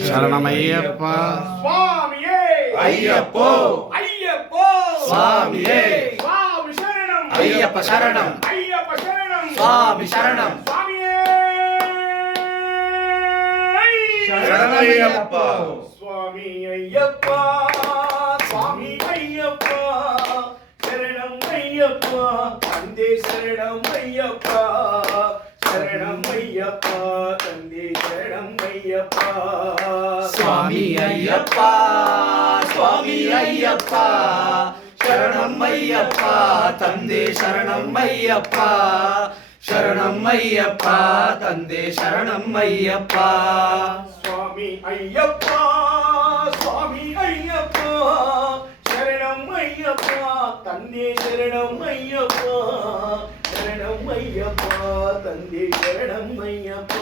ಶರಣಮಯ್ಯಪ್ಪ ಸ್ವಾಮಿಯೇ ಅಯ್ಯಪ್ಪೋ ಅಯ್ಯಪ್ಪೋ ಸ್ವಾಮಿಯೇ ಸ್ವಾಮಿ ಶರಣಂ ಅಯ್ಯಪ್ಪ ಶರಣಂ ಅಯ್ಯಪ್ಪ ಶರಣಂ ಸ್ವಾಮಿ ಶರಣಂ ಸ್ವಾಮಿಯೇ ಶರಣಮಯ್ಯಪ್ಪ ಸ್ವಾಮಿ ಅಯ್ಯಪ್ಪ ಸ್ವಾಮಿ ಅಯ್ಯಪ್ಪ ಶರಣಂ ಅಯ್ಯಪ್ಪ ತಂದೆ ಶರಣಂ ಅಯ್ಯಪ್ಪ ಶರಣಂ ಅಯ್ಯಪ್ಪ ತಂದೆ ಶರಣಂ ಅಯ್ಯಪ್ಪ ಸ್ವಾಮಿ ಅಯ್ಯಪ್ಪ ಸ್ವಾಮಿ ಅಯ್ಯಪ್ಪ ಶರಣಮಯ್ಯಪ್ಪ ತಂದೆ ಶರಣಮಯ್ಯಪ್ಪ ಶರಣಮಯ್ಯಪ್ಪ ತಂದೆ ಶರಣಮಯ್ಯಪ್ಪ ಸ್ವಾಮಿ ಅಯ್ಯಪ್ಪ ಸ್ವಾಮಿ ಅಯ್ಯಪ್ಪ ಶರಣಂ ಅಯ್ಯಪ್ಪ ತಂದೆ ಶರಣಂ ಅಯ್ಯಪ್ಪ ಶರಣಂ ಅಯ್ಯಪ್ಪ ತಂದೆ ಶರಣಂ ಅಯ್ಯಪ್ಪ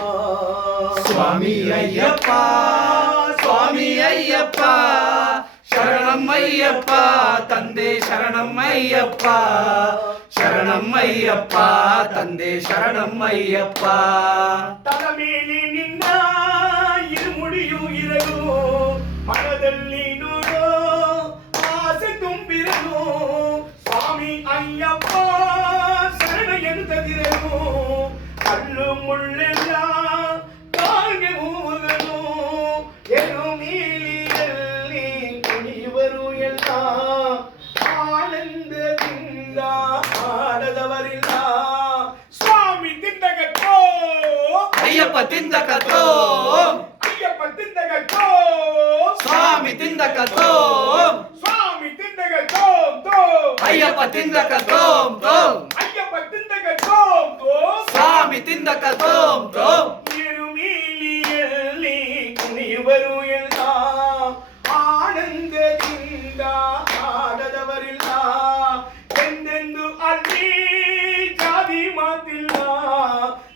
ಸ್ವಾಮಿ ಅಯ್ಯಪ್ಪ ಸ್ವಾಮಿ ಅಯ್ಯಪ್ಪ ಶರಣಮಯ್ಯಪ್ಪ ತಂದೆ ಶರಣಮಯ್ಯಪ್ಪ ಶರಣಮಯ್ಯಪ್ಪ ತಂದೆ ಶರಣಮಯ್ಯಪ್ಪ ತನ ಮೇಲೆ ನಿನ್ನ ಇರುಮುಡಿಯು ಇರಲು ಮನದಲ್ಲಿ ನೋಡು ಆಸೆ ತುಂಬಿರಲು ಸ್ವಾಮಿ ಅಯ್ಯಪ್ಪ ಶರಣ ಎನ್ನುತ್ತದಿರಲು ಕಲ್ಲು ಮುಳ್ಳೆಲ್ಲ ಕಾಲ್ಗೆ ಹೋಗಲು ಏನು ಮೀಲಿಯಲ್ಲಿ ಕುಣಿಯುವರು ಎಲ್ಲ ಆನಂದದಿಂದ ಆಡದವರಿಲ್ಲ ಸ್ವಾಮಿ ತಿಂದಗತ್ತೋ ಅಯ್ಯಪ್ಪ ತಿಂದಕತೋ ಅಯ್ಯಪ್ಪ ತಿಂದಗತ್ತೋ ಸ್ವಾಮಿ ತಿಂದಕತೋ ಸ್ವಾಮಿ ತಿಂದಗತ್ತೋ ಅಯ್ಯಪ್ಪ ತಿಂದಕತೋ ಅಯ್ಯಪ್ಪ ತಿಂದಗತ್ತೋ ಸ್ವಾಮಿ ತಿಂದಕತೋ ನೀರು ಮೀಲಿಯಲ್ಲಿ ಕುಣಿಯುವರು ಎಲ್ಲ ಆನಂದದಿಂದ ಆಡದವರಿಲ್ಲ ಎಂದೆಂದು ಅಲ್ಲಿ ಜಾತಿ ಮಾತಿಲ್ಲ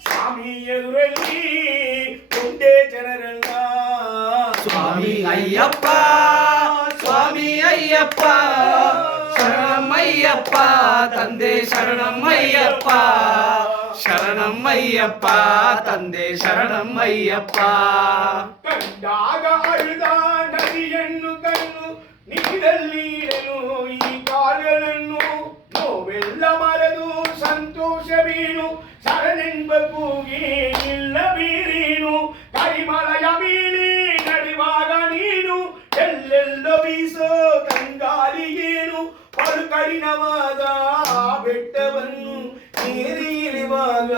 ಸ್ವಾಮಿ ಎದುರಲ್ಲಿ ಒಂದೇ ಜನರಲ್ಲ ಸ್ವಾಮಿ ಅಯ್ಯಪ್ಪ ಸ್ವಾಮಿ ಅಯ್ಯಪ್ಪ ಶರಣಮಯ್ಯಪ್ಪ ತಂದೆ ಶರಣಮಯ್ಯಪ್ಪ ಶರಣಮಯ್ಯಪ್ಪ ತಂದೆ ಶರಣಮಯ್ಯಪ್ಪ ಕಂಡಾಗ ಅழுದ ನದಿಯನ್ನು ಕಣ್ಣು ನೀರಲ್ಲಿಡಲು ಈ ಕಾಲಗಳನ್ನು ನೋವೆಲ್ಲ ಮರೆದು ಸಂತೋಷವೇನು ಶರಣೆಂಬ ಕೂಗಿ ಇಲ್ಲ ಬೀರೇನು ಕರಿಮಲಯ ಬೀಳಿ ನಡೆಯುವಾಗ ನೀನು ಎಲ್ಲೆಲ್ಲೋ ಬೀಸೋ ಕಂಗಾಲಿಗೇನು ಪಡು ಕಠಿಣವಾದ ಬೆಟ್ಟವನ್ನು ಏರಿ ಇಳಿವಾಗ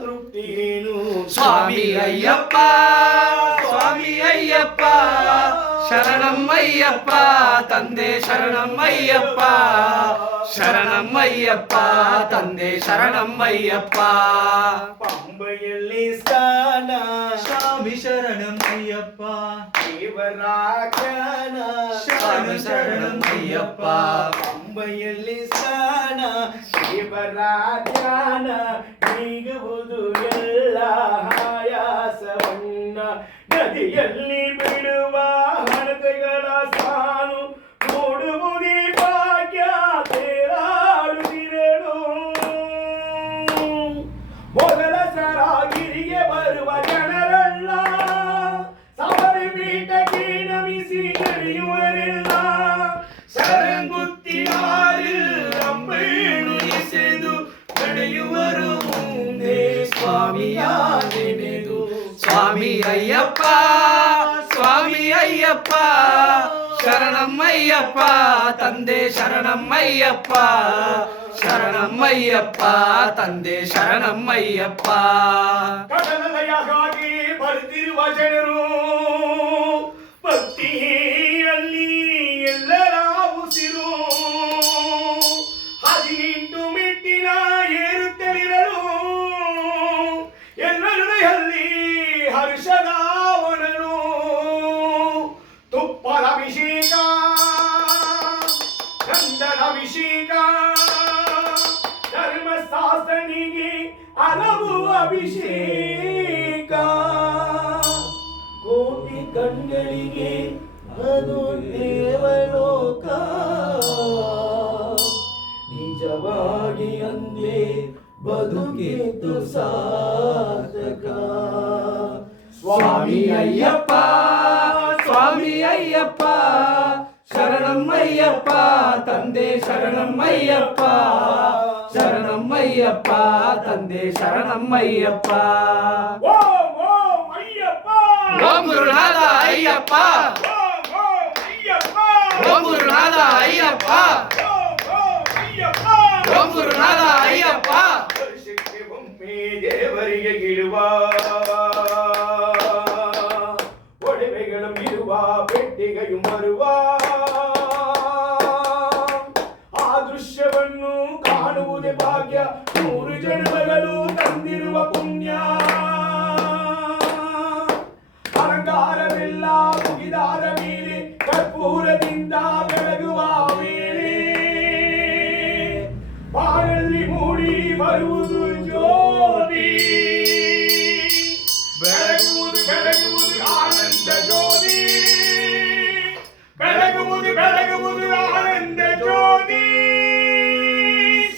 ತೃಪ್ತಿಯೇನು ಸ್ವಾಮಿ ಅಯ್ಯಪ್ಪ ಸ್ವಾಮಿ ಅಯ್ಯಪ್ಪ ಶರಣಮಯ್ಯಪ್ಪ ತಂದೆ ಶರಣಮಯ್ಯಪ್ಪ ಶರಣಮಯ್ಯಪ್ಪ ತಂದೆ ಶರಣಮಯ್ಯಪ್ಪ ಪಂಬೆಯಲ್ಲಿ ಸ್ನಾನ ಸ್ವಾಮಿ ಶರಣಮಯ್ಯಪ್ಪ ದೇವರಾಜನ ಸ್ವಾಮಿ ಶರಣಮಯ್ಯಪ್ಪ ಪಂಬೆಯಲ್ಲಿ ಸ್ನಾನ ದೇವರಾಜನ ನೀಗುವುದು ಎಲ್ಲ ಆಯಾಸವನ್ನ ನದಿಯಲ್ಲಿ ಬಿಡುವ ಹಣತೆಗಳ ಸಾಲು ನೋಡುವುದೇ ಭಾಗ್ಯ ತೇರಾಡುತ್ತಿರಲು ಮೊದಲ ಸರಾಗಿರಿಗೆ ಬರುವ ಜನರೆಲ್ಲ ಸವರಿ ಬೀಟಕ್ಕೆ ನಮಿಸಿ ನಡೆಯುವರೆಲ್ಲ ಶರಂಗುತ್ತಿಯಾರಿಲ್ಲಂಬೇಳು ಎಸೆದು ನಡೆಯುವರು ಮುಂದೆ ಸ್ವಾಮಿಯ ನೆನೆದು ಸ್ವಾಮಿ ಅಯ್ಯಪ್ಪ ಸ್ವಾಮಿ ಅಯ್ಯಪ್ಪ ಶರಣಮಯ್ಯಪ್ಪ ತಂದೆ ಶರಣಮಯ್ಯಪ್ಪ ಶರಣಮಯ್ಯಪ್ಪ ತಂದೆ ಶರಣಮಯ್ಯಪ್ಪ ಕಡಲಲೆಯಾಗಿ ಬರುತ್ತಿರುವ ಜನರು ಭಕ್ತಿಯಲ್ಲಿ ಎಲ್ಲರ ಉಸಿರು 18 ಮೆಟ್ಟಿನ ಏರುತ್ತಲಿರಲು ಎಲ್ಲರಲ್ಲಿ ಹರ್ಷದ ಒಣಲು ತುಪ್ಪದ ಅಭಿಷೇಕ ಗಂಧದ ಅಭಿಷೇಕ ಧರ್ಮಶಾಸ್ತ್ರನಿಗೆ ಹಲವು ಅಭಿಷೇಕ ಕೋಟಿ ಕಣ್ಗಳಿಗೆ ಅದು ದೇವಲೋಕ ನಿಜವಾಗಿ ಅಂದೇ ಬದುಕಿದ್ದು ಸಾರ್ಥಕ சுவாமி ஐயப்பா சுவாமி ஐயப்பா சரணம் ஐயப்பா தந்தே சரணம் ஐயப்பா சரணம் ஐயப்பா தந்தே சரணம் ஐயப்பா ஓம் ஓம் ஐயப்பா ஓம் குருநாதா ஐயப்பா ஓம் ஓம் ஐயப்பா ஓம் குருநாதா ஐயப்பா ஓம் ஓம் ஐயப்பா ಓಂ ಗುರುನಾಥ ಅಯ್ಯಪ್ಪ ವರ್ಷಕ್ಕೆ ಒಮ್ಮೆ ದೇವರಿಗೆ ಗಿಡುವ ಒಡವೆಗಳು ಇರುವ ಪೆಟ್ಟಿಗೆಯು ಬರುವ ಆ ದೃಶ್ಯವನ್ನು ಕಾಣುವುದೇ ಭಾಗ್ಯ 100 ಜನ್ಮಗಳು ತಂದಿರುವ ಪುಣ್ಯ ಅಲಂಕಾರವೆಲ್ಲ ಮುಗಿದಾದ ಮೇಲೆ ಕರ್ಪೂರದಿಂದ ಬೆಳಗುವ ವೇಳೆ ಬಾಳಲ್ಲಿ ಮೂಡಿ ಬರುವುದು ಜ್ಯೋತಿ ಬೆಳಗುವುದು ಬೆಳಗುವುದು ಆನಂದ ಜ್ಯೋತಿ ಬೆಳಗುವುದು ಬೆಳಗುವುದು ಆನಂದ ಜ್ಯೋತಿ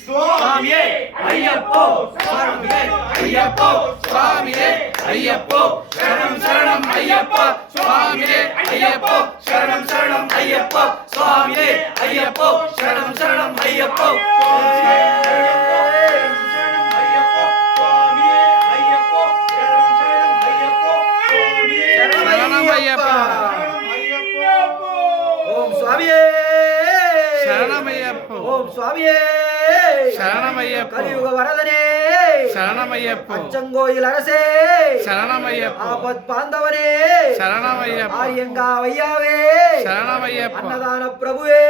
ಸ್ವಾಮಿಯೇ ಅಯ್ಯಪ್ಪೋ ಸ್ವಾಮಿಯೇ ಅಯ್ಯಪ್ಪೋ ಸ್ವಾಮಿಯೇ ಅಯ್ಯಪ್ಪೋ ಶರಣಂ ಶರಣಂ ಅಯ್ಯಪ್ಪ ಸ್ವಾಮಿಯೇ ಅಯ್ಯಪ್ಪೋ ಶರಣಂ ಶರಣಂ ಅಯ್ಯಪ್ಪ ಸ್ವಾಮಿಯೇ ಅಯ್ಯಪ್ಪೋ ಶರಣಂ ಶರಣಂ ಅಯ್ಯಪ್ಪ ಓಂ ಸ್ವಾಮಿಯೇ ಶರಣಮಯ್ಯಪ್ಪ ಓಂ ಸ್ವಾಮಿಯೇ ಶರಣಮಯ್ಯಪ್ಪ ಕಲಿಯುಗ ವರದನೇ ಶರಣಮಯ್ಯಪ್ಪ ಅಚ್ಚಂಗೋಯಿಲ್ ಅರಸೇ ಶರಣಮಯ್ಯಪ್ಪ ಆಪತ್ ಬಾಂಧವನೇ ಶರಣಮಯ್ಯಪ್ಪ ಆರ್ಯಂಗಾವಯ್ಯಾವೇ ಶರಣಮಯ್ಯಪ್ಪ ಅನ್ನದಾನ ಪ್ರಭುವೇ